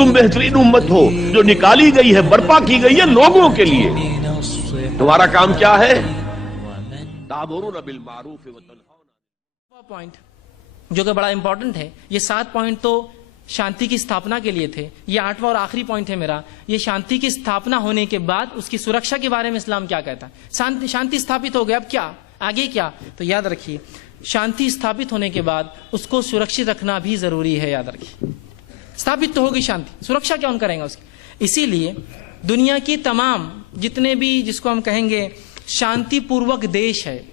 तुम बेहतरीन उम्मत हो जो निकाली गई है, बर्पा की गई है लोगों के लिए। तुम्हारा काम क्या है? तामुरूना बिल मारूफ व तनहौना। पॉइंट जो कि बड़ा इंपॉर्टेंट है, ये 7 पॉइंट तो शांति की स्थापना के लिए थे। ये 8वां और आखिरी पॉइंट है मेरा, ये शांति की स्थापना होने के बाद उसकी सुरक्षा के बारे में इस्लाम क्या कहता है। शांति स्थापित हो गई, अब क्या आगे क्या? तो याद रखिए, शांति स्थापित होने के बाद उसको सुरक्षित रखना भी जरूरी है। याद रखिए, स्थापित तो होगी शांति, सुरक्षा कौन करेगा उसकी? इसीलिए दुनिया की तमाम जितने भी जिसको हम कहेंगे शांतिपूर्वक देश है,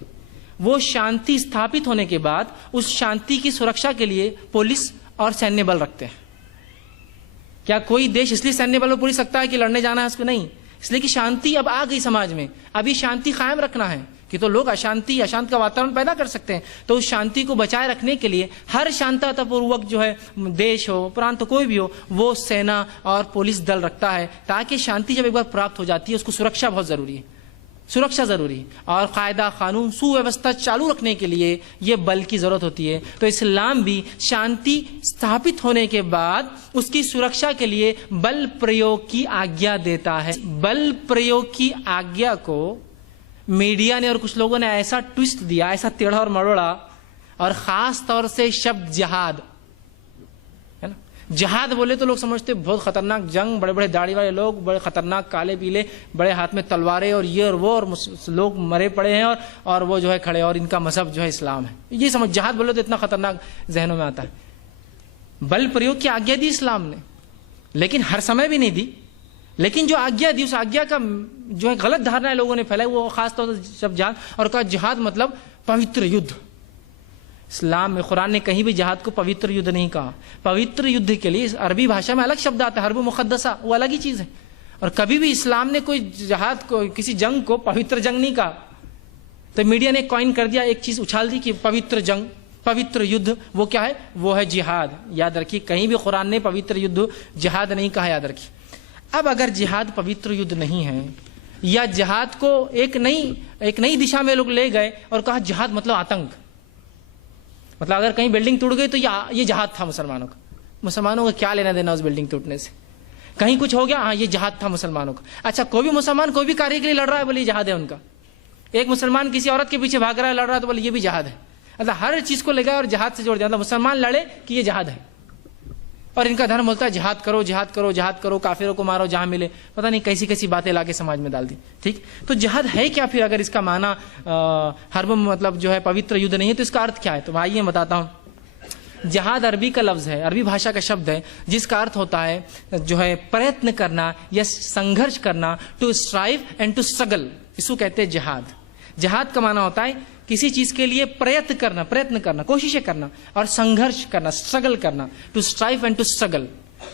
वो शांति स्थापित होने के बाद उस शांति की सुरक्षा के लिए पुलिस और सैन्य बल रखते हैं। क्या कोई देश इसलिए सैन्य बल और पुलिस रखता है कि लड़ने जाना है उसको? नहीं, इसलिए कि शांति अब आ गई समाज में, अभी शांति कायम रखना है कि तो लोग अशांत का वातावरण पैदा कर सकते हैं। तो उस शांति को बचाए रखने के लिए हर शांततापूर्वक जो है देश हो, प्रांत कोई भी हो, वो सेना और पुलिस दल रखता है, ताकि शांति जब एक बार प्राप्त हो जाती है उसको सुरक्षा बहुत जरूरी है, सुरक्षा जरूरी है। और कायदा कानून सुव्यवस्था चालू रखने के लिए ये बल की जरूरत होती है। तो इस्लाम भी शांति स्थापित होने के बाद उसकी सुरक्षा के लिए बल प्रयोग की आज्ञा देता है। बल प्रयोग की आज्ञा को मीडिया ने और कुछ लोगों ने ऐसा ट्विस्ट दिया, ऐसा टेढ़ा और मरोड़ा, और खास तौर से शब्द जिहाद, है ना। जिहाद बोले तो लोग समझते बहुत खतरनाक जंग, बड़े बड़े दाढ़ी वाले लोग, बड़े खतरनाक काले पीले, बड़े हाथ में तलवारें और ये और वो, और लोग मरे पड़े हैं और वो जो है खड़े, और इनका मजहब जो है इस्लाम है। ये समझ, जिहाद बोले तो इतना खतरनाक जहनों में आता है। बल प्रयोग की आज्ञा दी इस्लाम ने, लेकिन हर समय भी नहीं दी। लेकिन जो आज्ञा दी, उस आज्ञा का जो है गलत धारणा लोगों ने फैलाई, वो खासतौर से शब्द जिहाद, और कहा जिहाद मतलब पवित्र युद्ध। इस्लाम में कुरान ने कहीं भी जिहाद को पवित्र युद्ध नहीं कहा। पवित्र युद्ध के लिए अरबी भाषा में अलग शब्द आता है, हर्ब मुक़द्दसा, वो अलग ही चीज है। और कभी भी इस्लाम ने कोई जिहाद को, किसी जंग को पवित्र जंग नहीं कहा। तो मीडिया ने कॉइन कर दिया, एक चीज उछाल दी कि पवित्र जंग, पवित्र युद्ध, वो क्या है? वो है जिहाद। याद रखिए, कहीं भी कुरान ने पवित्र युद्ध जिहाद नहीं कहा, याद रखिए। अब अगर जिहाद पवित्र युद्ध नहीं है, या जिहाद को एक नई दिशा में लोग ले गए और कहा जिहाद मतलब आतंक, मतलब अगर कहीं बिल्डिंग टूट गई तो ये जिहाद था मुसलमानों का। मुसलमानों को क्या लेना देना उस बिल्डिंग टूटने से? कहीं कुछ हो गया, हाँ ये जिहाद था मुसलमानों का। अच्छा, कोई भी मुसलमान कोई भी कार्य के लिए लड़ रहा है, बोले जिहाद है उनका। एक मुसलमान किसी औरत के पीछे भाग रहा है, लड़ रहा है, तो बोले ये भी जिहाद है। मतलब हर चीज को ले गया और जिहाद से जोड़ दिया। मतलब मुसलमान लड़े कि ये जिहाद है, और इनका धर्म बोलता है जिहाद करो, जिहाद करो, जिहाद करो, काफिरों को मारो जहां मिले। पता नहीं कैसी कैसी बातें लाके समाज में डाल दी। ठीक, तो जिहाद है क्या फिर? अगर इसका माना हर्ब मतलब जो है पवित्र युद्ध नहीं है, तो इसका अर्थ क्या है? तो आइए बताता हूं। जिहाद अरबी का लफ्ज है, अरबी भाषा का शब्द है, जिसका अर्थ होता है जो है प्रयत्न करना या संघर्ष करना, to strive and to struggle, इसको कहते हैं जिहाद। जिहाद का माना होता है किसी चीज के लिए प्रयत्न करना, कोशिशें करना, और संघर्ष करना, स्ट्रगल करना, to strive and to struggle,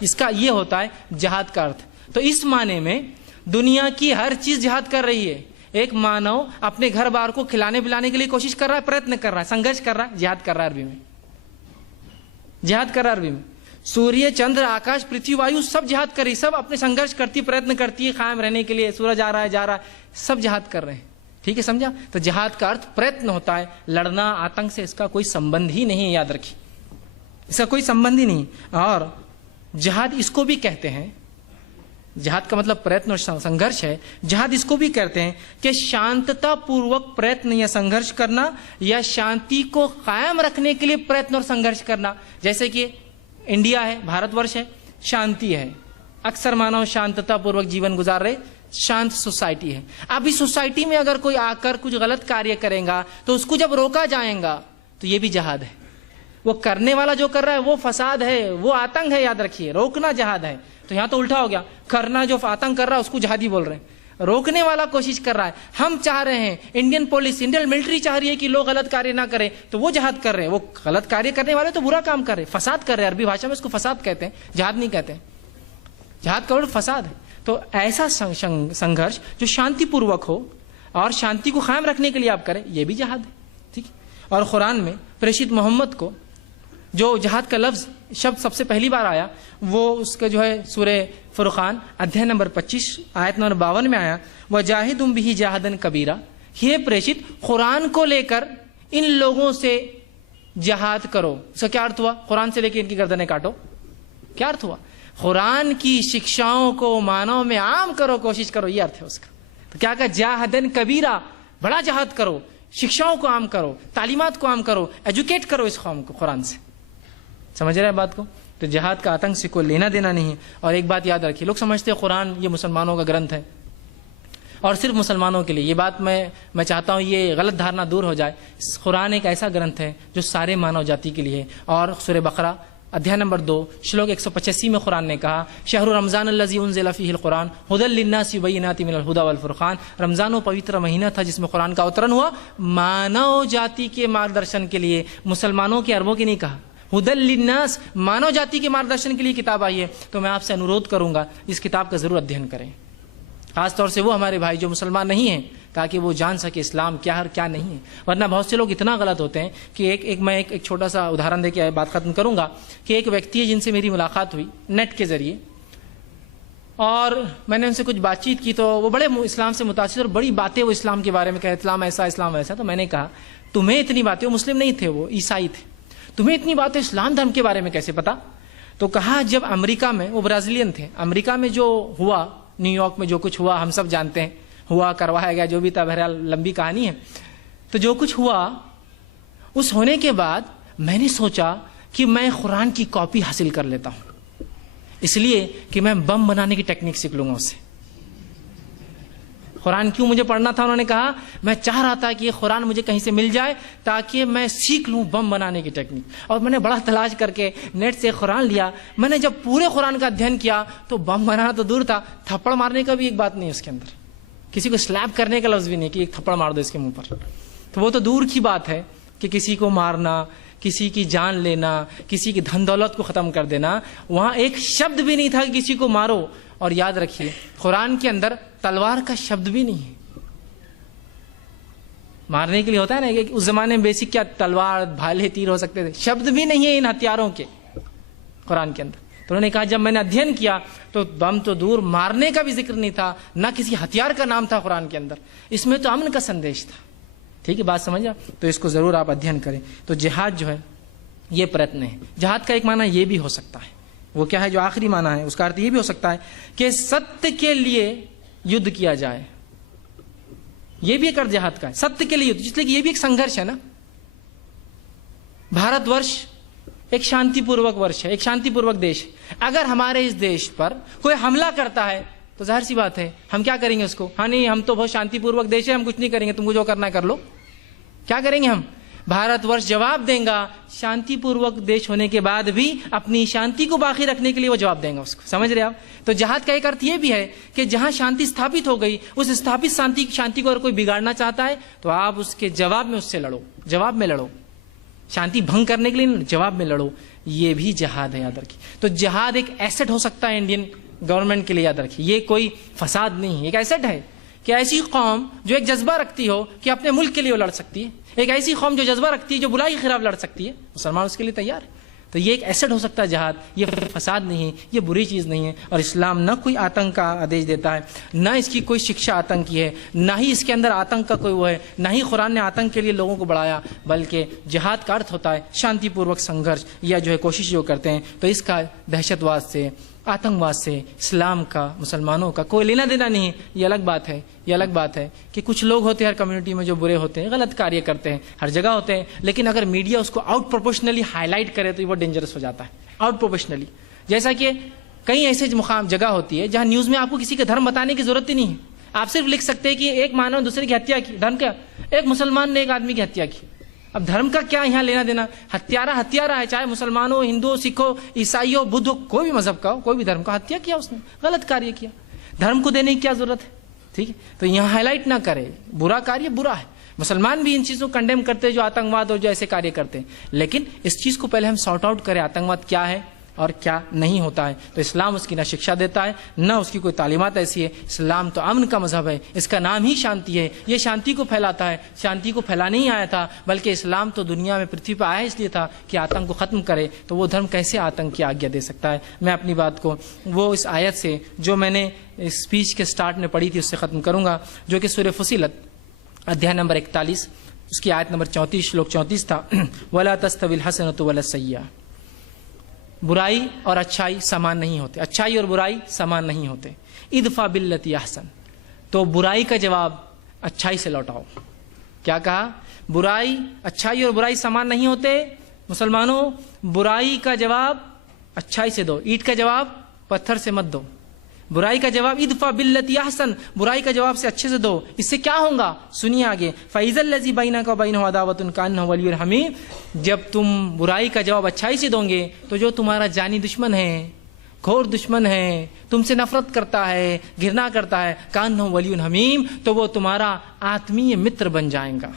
इसका ये होता है जिहाद का अर्थ। तो इस माने में दुनिया की हर चीज जिहाद कर रही है। एक मानव अपने घर बार को खिलाने पिलाने के लिए कोशिश कर रहा है, प्रयत्न कर रहा है, संघर्ष कर रहा है, जिहाद कर रहा है अरबी में, जिहाद कर रहा है अरबी में। सूर्य, चंद्र, आकाश, पृथ्वी, वायु सब जिहाद कर रही, सब अपने संघर्ष करती है, प्रयत्न करती है कायम रहने के लिए। सूरज आ रहा है, जा रहा है, सब जिहाद कर रहे हैं। ठीक है, समझा? तो जिहाद का अर्थ प्रयत्न होता है, लड़ना। आतंक से इसका कोई संबंध ही नहीं है, याद रखिए, इसका कोई संबंध ही नहीं। और जिहाद इसको भी कहते हैं, जिहाद का मतलब प्रयत्न और संघर्ष है। जिहाद इसको भी कहते हैं कि शांतता पूर्वक प्रयत्न या संघर्ष करना, या शांति को कायम रखने के लिए प्रयत्न और संघर्ष करना। जैसे कि इंडिया है, भारतवर्ष है, शांति है, अक्सर मानव शांतता पूर्वक जीवन गुजार रहे, शांत सोसाइटी है। अब इस सोसाइटी में अगर कोई आकर कुछ गलत कार्य करेगा तो उसको जब रोका जाएगा तो ये भी जिहाद है। वो करने वाला जो कर रहा है वो फसाद है, वो आतंक है, याद रखिए। रोकना जिहाद है। तो यहां तो उल्टा हो गया, करना जो आतंक कर रहा है उसको जिहादी बोल रहे हैं। रोकने वाला कोशिश कर रहा है। हम चाह रहे हैं, इंडियन पुलिस, इंडियन मिलिट्री चाह रही है कि लोग गलत कार्य ना करें, तो वो जिहाद कर रहे हैं। वो गलत कार्य करने वाले तो बुरा काम कर रहे हैं, फसाद कर रहे हैं। अरबी भाषा में इसको फसाद कहते हैं, जिहाद नहीं कहते हैं। जिहाद का वर्ड फसाद है। तो ऐसा संघर्ष जो शांतिपूर्वक हो और शांति को कायम रखने के लिए आप करें, यह भी जिहाद है। ठीक। और कुरान में प्रेषित मोहम्मद को जो जिहाद का लफ्ज शब्द सबसे पहली बार आया, वो उसका जो है सूरे फुरकान अध्याय नंबर 25 आयत नंबर 52 में आया, वजाहिदुम बिही जहादन कबीरा। हे प्रेषित, कुरान को लेकर इन लोगों से जिहाद करो। इसका क्या अर्थ हुआ? कुरान से लेकर इनकी गर्दनें काटो, क्या अर्थ हुआ? कुरान की शिक्षाओं को मानव में आम करो, कोशिश करो, ये अर्थ है उसका। तो क्या कहा, जाहदन कबीरा, बड़ा जहाद करो, शिक्षाओं को आम करो, तालीमात को आम करो, एजुकेट करो इस कौम को कुरान से। समझ रहे हैं बात को? तो जहाद का आतंक से कोई लेना देना नहीं है। और एक बात याद रखिए, लोग समझते हैं कुरान ये मुसलमानों का ग्रंथ है और सिर्फ मुसलमानों के लिए। ये बात मैं चाहता हूँ ये गलत धारणा दूर हो जाए। कुरान एक ऐसा ग्रंथ है जो सारे मानव जाति के लिए है। और सूरह बकरा अध्याय नंबर 2 श्लोक 185 में कुरान ने कहा, शहरु रमजान अल्लज़ी उन्ज़िला फ़ीहिल कुरान हुदल लिन्नासि वबय्यिनातिन मिनल हुदा वल फुरक़ान। रमजान वो पवित्र महीना था जिसमें कुरान का अवतरण हुआ मानव जाति के मार्गदर्शन के लिए। मुसलमानों के, अरबों की नहीं कहा। हुदल लिन्नास, मानव जाति के मार्गदर्शन के लिए किताब आई है। तो मैं आपसे अनुरोध करूंगा इस किताब का जरूर अध्ययन करें, खासतौर से वो हमारे भाई जो मुसलमान नहीं हैं, ताकि वो जान सके इस्लाम क्या है और क्या नहीं है। वरना बहुत से लोग इतना गलत होते हैं कि मैं एक छोटा सा उदाहरण देके बात खत्म करूंगा कि एक व्यक्ति है जिनसे मेरी मुलाकात हुई नेट के जरिए, और मैंने उनसे कुछ बातचीत की तो वो बड़े इस्लाम से मुतासिर और बड़ी बातें वो इस्लाम के बारे में कहे, इस्लाम ऐसा इस्लाम वैसा। तो मैंने कहा तुम्हें इतनी बातें, वो मुस्लिम नहीं थे, वो ईसाई थे, तुम्हें इतनी बातें इस्लाम धर्म के बारे में कैसे पता? तो कहा जब अमेरिका में, वो ब्राजीलियन थे, अमेरिका में जो हुआ, न्यूयॉर्क में जो कुछ हुआ हम सब जानते हैं, हुआ करवाया गया जो भी था, बहरहाल लंबी कहानी है। तो जो कुछ हुआ, उस होने के बाद मैंने सोचा कि मैं कुरान की कॉपी हासिल कर लेता हूं, इसलिए कि मैं बम बनाने की टेक्निक सीख लूंगा उससे। कुरान क्यों मुझे पढ़ना था? उन्होंने कहा मैं चाह रहा था कि ये कुरान मुझे कहीं से मिल जाए ताकि मैं सीख लूं बम बनाने की टेक्निक। और मैंने बड़ा तलाश करके नेट से कुरान लिया। मैंने जब पूरे कुरान का अध्ययन किया तो बम बनाना तो दूर था, थप्पड़ मारने का भी एक बात नहीं उसके अंदर, किसी को स्लैप करने का लफ्ज भी नहीं कि एक थप्पड़ मार दो इसके मुंह पर। तो वो तो दूर की बात है कि किसी को मारना, किसी की जान लेना, किसी की धन दौलत को खत्म कर देना। वहां एक शब्द भी नहीं था कि किसी को मारो। और याद रखिए कुरान के अंदर तलवार का शब्द भी नहीं है। मारने के लिए होता है ना कि उस जमाने में बेसिक क्या तलवार, भाले, तीर हो सकते थे, शब्द भी नहीं है इन हथियारों के कुरान के अंदर। तो उन्होंने कहा जब मैंने अध्ययन किया तो बम तो दूर, मारने का भी जिक्र नहीं था, ना किसी हथियार का नाम था कुरान के अंदर। इसमें तो अमन का संदेश था। ठीक है, बात समझ आ? तो इसको जरूर आप अध्ययन करें। तो जिहाद जो है ये प्रयत्न है। जिहाद का एक माना ये भी हो सकता है, वो क्या है जो आखिरी माना है, उसका अर्थ ये भी हो सकता है कि सत्य के लिए युद्ध किया जाए। ये भी एक अर्थ जिहाद का है, सत्य के लिए युद्ध, इसलिए कि ये भी एक संघर्ष है ना। भारतवर्ष एक शांतिपूर्वक वर्ष है, एक शांतिपूर्वक देश है। अगर हमारे इस देश पर कोई हमला करता है तो जाहिर सी बात है हम क्या करेंगे उसको? हाँ नहीं, हम तो बहुत शांतिपूर्वक देश है, हम कुछ नहीं करेंगे, तुमको जो करना है कर लो। क्या करेंगे हम? भारतवर्ष जवाब देगा, शांतिपूर्वक देश होने के बाद भी अपनी शांति को बाकी रखने के लिए वो जवाब देंगे उसको। समझ रहे आप? तो जिहाद का एक अर्थ ये भी है कि जहां शांति स्थापित हो गई, उस स्थापित शांति को अगर कोई बिगाड़ना चाहता है तो आप उसके जवाब में उससे लड़ो, जवाब में लड़ो। शांति भंग करने के लिए जवाब में लड़ो। ये भी जिहाद है, याद रखिए। तो जिहाद एक एसेट हो सकता है इंडियन गवर्नमेंट के लिए, याद रखिए। ये कोई फसाद नहीं है, एक एसेट है कि ऐसी कौम जो एक जज्बा रखती हो कि अपने मुल्क के लिए वो लड़ सकती है, एक ऐसी कौम जो जज्बा रखती है जो बुराई के खिलाफ लड़ सकती है, मुसलमान उसके लिए तैयार है। तो ये एक एसेट हो सकता है जिहाद। ये फसाद नहीं है, ये बुरी चीज़ नहीं है। और इस्लाम न कोई आतंक का आदेश देता है, न इसकी कोई शिक्षा आतंक की है, ना ही इसके अंदर आतंक का कोई वो है, ना ही कुरान ने आतंक के लिए लोगों को बढ़ाया। बल्कि जिहाद का अर्थ होता है शांतिपूर्वक संघर्ष या जो है कोशिश जो करते हैं। तो इसका दहशतवाद से, आतंकवाद से इस्लाम का, मुसलमानों का कोई लेना देना नहीं है। ये अलग बात है, ये अलग बात है कि कुछ लोग होते हैं हर कम्युनिटी में जो बुरे होते हैं, गलत कार्य करते हैं, हर जगह होते हैं। लेकिन अगर मीडिया उसको आउट प्रोपोर्शनली हाईलाइट करे तो वो डेंजरस हो जाता है, आउट प्रोपोर्शनली। जैसा कि कई ऐसे मुकाम जगह होती है जहां न्यूज में आपको किसी का धर्म बताने की जरूरत ही नहीं है। आप सिर्फ लिख सकते हैं कि एक मानव दूसरे की हत्या की। धर्म क्या? एक मुसलमान ने एक आदमी की हत्या की। अब धर्म का क्या यहाँ लेना देना? हत्यारा हत्यारा है, चाहे मुसलमान हो, हिंदू हो, सिख हो, ईसाई हो, बुद्ध हो, कोई भी मजहब का हो, कोई भी धर्म का, हत्या किया उसने, गलत कार्य किया। धर्म को देने की क्या जरूरत है? ठीक है, तो यहाँ हाईलाइट ना करे, बुरा कार्य बुरा है। मुसलमान भी इन चीजों को कंडेम करते हैं जो आतंकवाद और जो ऐसे कार्य करते हैं। लेकिन इस चीज को पहले हम सॉर्ट आउट करें, आतंकवाद क्या है और क्या नहीं होता है। तो इस्लाम उसकी ना शिक्षा देता है, ना उसकी कोई तालीमात ऐसी है। इस्लाम तो अमन का मजहब है, इसका नाम ही शांति है। ये शांति को फैलाता है, शांति को फैलाने ही आया था। बल्कि इस्लाम तो दुनिया में पृथ्वी पर आया इसलिए था कि आतंक को खत्म करे। तो वो धर्म कैसे आतंक की आज्ञा दे सकता है? मैं अपनी बात को वो इस आयत से जो मैंने इस स्पीच के स्टार्ट में पढ़ी थी उससे खत्म करूंगा, जो कि सूरह फुसिलत अध्याय नंबर 41 उसकी आयत नंबर 34 श्लोक 34 था। वला तस्तविल हसनतु वला सय्या। बुराई और अच्छाई समान नहीं होते, अच्छाई और बुराई समान नहीं होते। इदफा बिल्लती अहसन, तो बुराई का जवाब अच्छाई से लौटाओ। क्या कहा? बुराई, अच्छाई और बुराई समान नहीं होते। मुसलमानों, बुराई का जवाब अच्छाई से दो, ईंट का जवाब पत्थर से मत दो। बुराई का जवाब इदफा बिल्लती अहसन, बुराई का जवाब से अच्छे से दो। इससे क्या होगा? सुनिए आगे, फैज़ल लज़ी बैनका व बैनहु अदावतुन कान्नहु वलियुन हमीम, जब तुम बुराई का जवाब अच्छाई से दोगे तो जो तुम्हारा जानी दुश्मन है, घोर दुश्मन है, तुमसे नफरत करता है, घृणा करता है, कान्नहु वलियुन हमीम, तो वो तुम्हारा आत्मीय मित्र बन जाएगा।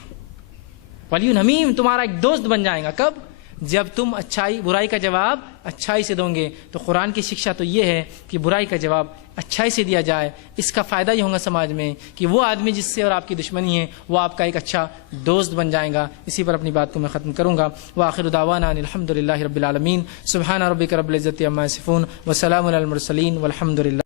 वलियुन हमीम, तुम्हारा एक दोस्त बन जाएगा। कब? जब तुम अच्छाई, बुराई का जवाब अच्छाई से दोगे। तो कुरान की शिक्षा तो ये है कि बुराई का जवाब अच्छाई से दिया जाए। इसका फ़ायदा ये होगा समाज में कि वो आदमी जिससे और आपकी दुश्मनी है वो आपका एक अच्छा दोस्त बन जाएगा। इसी पर अपनी बात को मैं ख़त्म करूँगा। व आखिर दावाना अल्हम्दुलिल्लाहि रब्बिल आलमीन, सुब्हान रब्बिका रब्बिल इज़्ज़ति अम्मा यसिफून, व सलामुन अलल मुरसलीन, वल्हम्दुलिल्लाह।